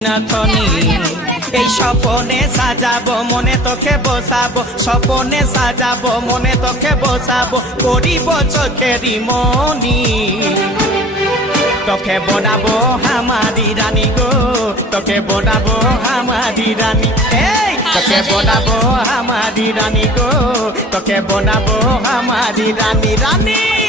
নাথনি এই স্বপনে সাজাবো মনে তোকে বসাবো স্বপনে সাজাবো মনে তোকে বসাবো করিব চোখেরি মনি তোকে বনাবো হামারি রানী গো তোকে বনাবো হামারি রানী এই তোকে বনাবো হামারি রানী গো তোকে বনাবো হামারি রানী রানী